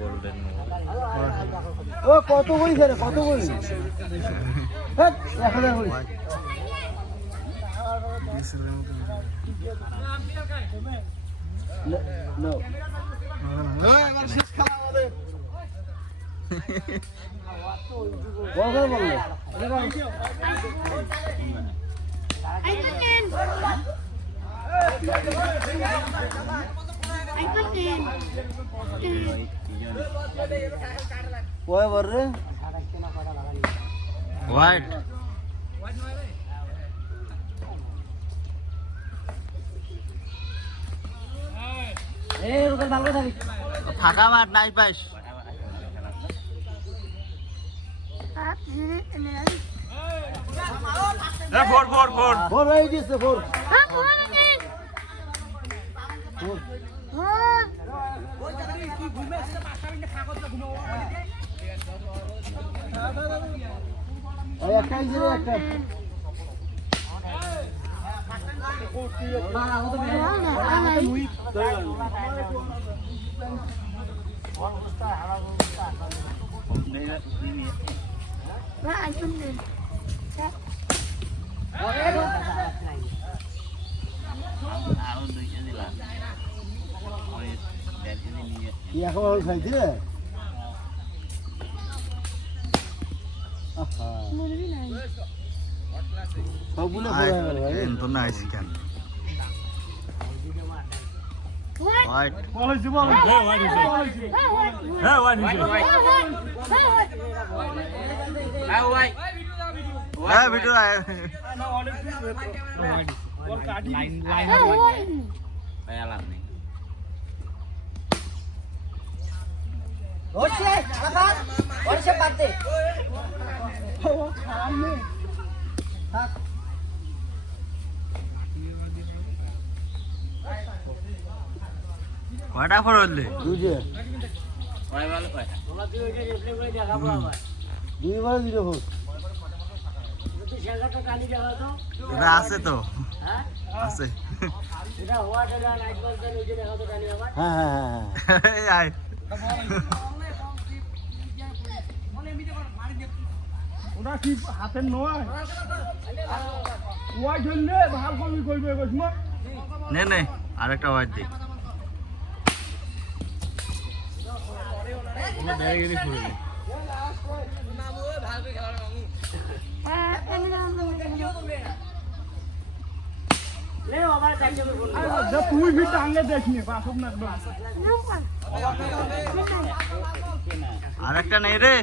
golden ও কত করি sir কত করি 1000 করি নো আমার শেষ খেলা আমাদের বল বল কয় বার রে হোয়াইট এই রুকেল ভালো থাকি ফাঁকা মাঠ নাই পাইস ফোর ফোর ফোর ফোর হয়ে গেছে ফোর একটা একটা এখন খাইছি রে সবগুলো তো না আইসি কেন হোয়াইট বলেছি বল হ্যাঁ হোয়াইট হইছে হ্যাঁ হোয়াইট হইছে হ্যাঁ হোয়াইট হ্যাঁ ভিডিও আয় বল কাটি লাইন লাইন ভাই আলাম নেই ওছে আবার ওছে পাতে ও খারাপ নেই থাক কয়টা ফোর হলে দুইটা কয় ভালো কয়টা তোমরা তুই ওইটা রিপ্লে করে দেখাবো আবার দুইবার দিল ফোর তুই শেয়ারটা টানি দেখাও তো এটা আছে তো হ্যাঁ আছে এটা হোয়াটা না নাইট বল দেন ওইটা দেখাও তো টানি আবার হ্যাঁ হ্যাঁ হ্যাঁ এই আয় ওটা কি হাতের নয় ওয়াই ধরলে ভাল কমি করবে কসমা নে নে আরেকটা হোয়াইট দে লে আবার টাইম ফোন তুই भी টাঙ্গে দেখনি পাসব না আরেকটা নেই রে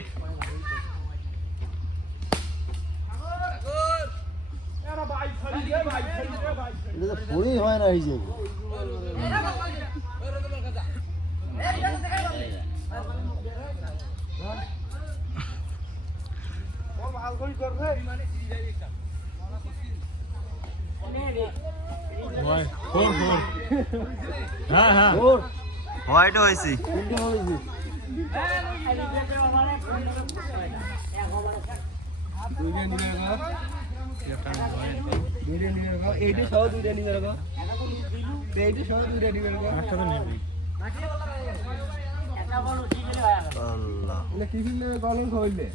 এটা তো ফোরই হয় না এই যে হ্যাঁ হ্যাঁ ফোর হোয়াইট হয়েছি তিনটে হয়েছে এইটা সহ দুইটা নিয়ে রাখো এইটা সহ দুইটা নিয়ে রাখো একটা তো নেই একটা বল উঠি গেলে হয় আল্লাহ এটা কি ফিল্মে কলম খাইলে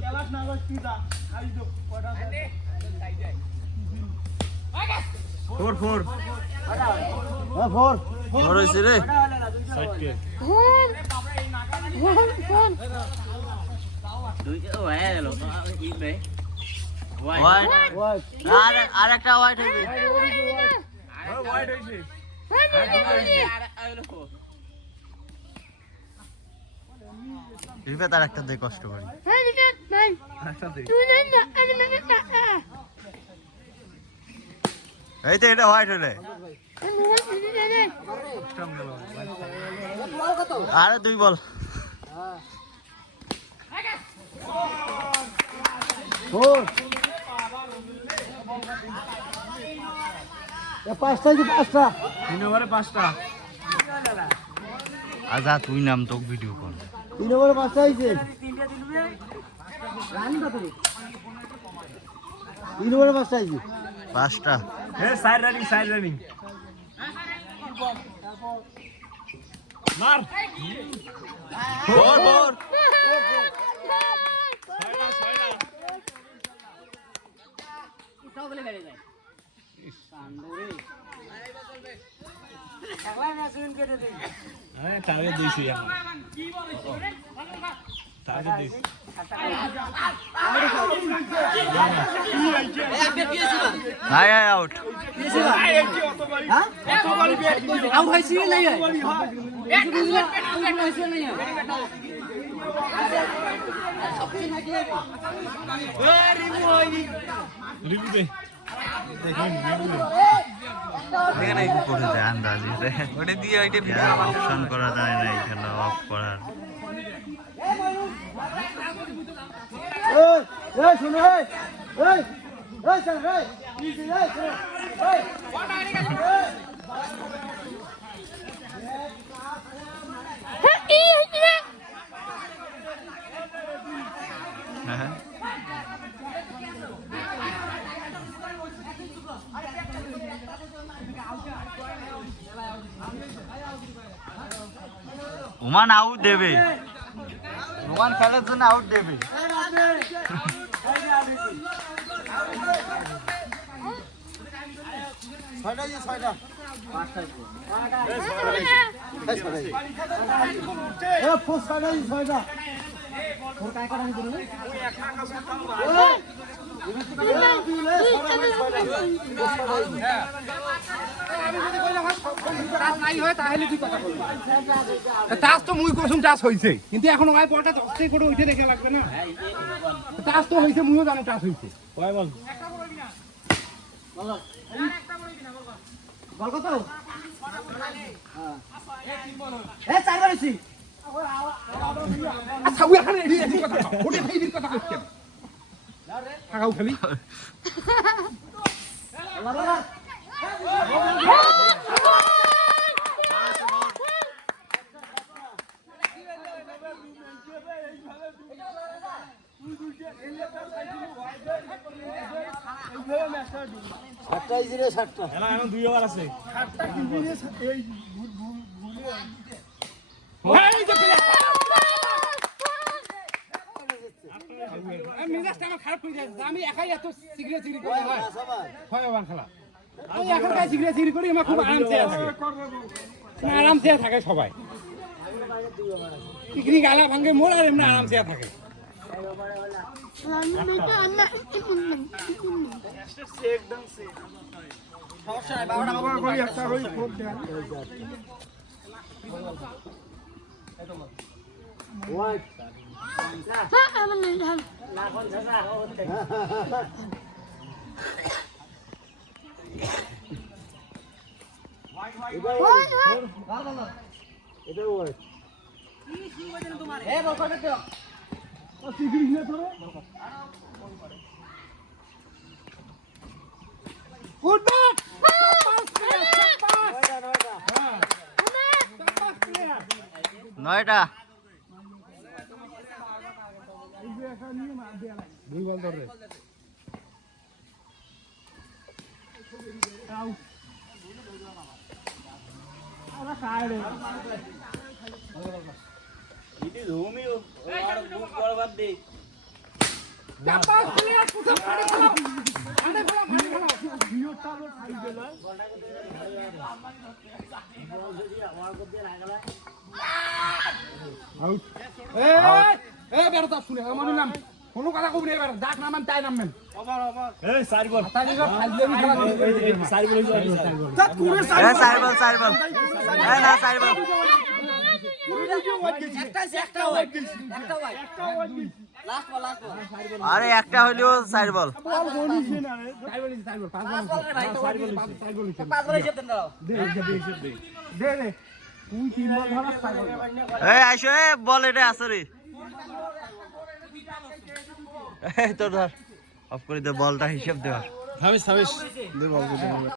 খেলাস না বাস কি দা খাই দো কটা ফোর ফোর হ্যাঁ ফোর ফোর হয়েছে রে হোয়াইট ওয়াই আর একটা হোয়াইট হয়েছে হোয়াইট হইছে রিপে তার একটা দিয়ে কষ্ট করি এই তো এটা হোয়াইট হলে আরে দুই বল ফোর পাঁচটা কি পাঁচটা তিন ওভারে 5টা আজা তুই নাম তো ভিডিও কর 3 ওভারে পাঁচটা হয়েছে তিনটা দিলবে রান কত 3 ওভারে পাঁচটা হয়েছে 5টা এ সাইড রানিং মার ফোর সবলে বেড়ে যায় কান্দরে খেলা না শুন কেটে দিই হ্যাঁ টার্গেট দিছি আমরা টার্গেট দিছি নাই আউট আউট হইছি নাই হইছে নাই রিভিউ দে এখানে কি করে দেয় আন্দাজি রে ওটা দিয়ে ওইটা অপশন করা যায় না এখানে অফ করার এই শুনো এই চল রে হ্যাঁ ওমান আউট দেবে ওমান খেলার জন্য আউট দেবে টাচ তো মুই কসুম টাচ হইছে কিন্তু এখন ওই বলটা ধরতে করে উঠে দেখে লাগবে না টাচ তো হইছে মুইও জানো টাচ হইছে কয় বল বল কত এ চারবার হইছি আচ্ছা ওই এখানে এই কথা ওটা ভাইবির কথা কইছেন থাকাও খালি এখন 2 ওভার আছে আমি মেজাজটা আমার খারাপ হয়ে যায় আমি একাই এত সিগারেট সিগারেট করি হয় ওয়ান খেলা আমি একাই সিগারেট সিগারেট করি আমার খুব আরামসে থাকে আরামসে থাকে সবাই পিকনিক আলা ভাঙ্গে মোর আর এমনি আরামসে থাকে নয়টা দুই বল ধরে শুনে আমার নাম কোনো কথা কবি এবার ডাক নামান তাই নামবেন এই 4 বল তাই এই 4 বল চার বল না 4 বল আরে একটা হইলেও 4 বল এই আইসো বল এটা আছে রে এই তোর ধর অফ করে দে বলটা হিসাব দেওয়ার ছাব্বিশ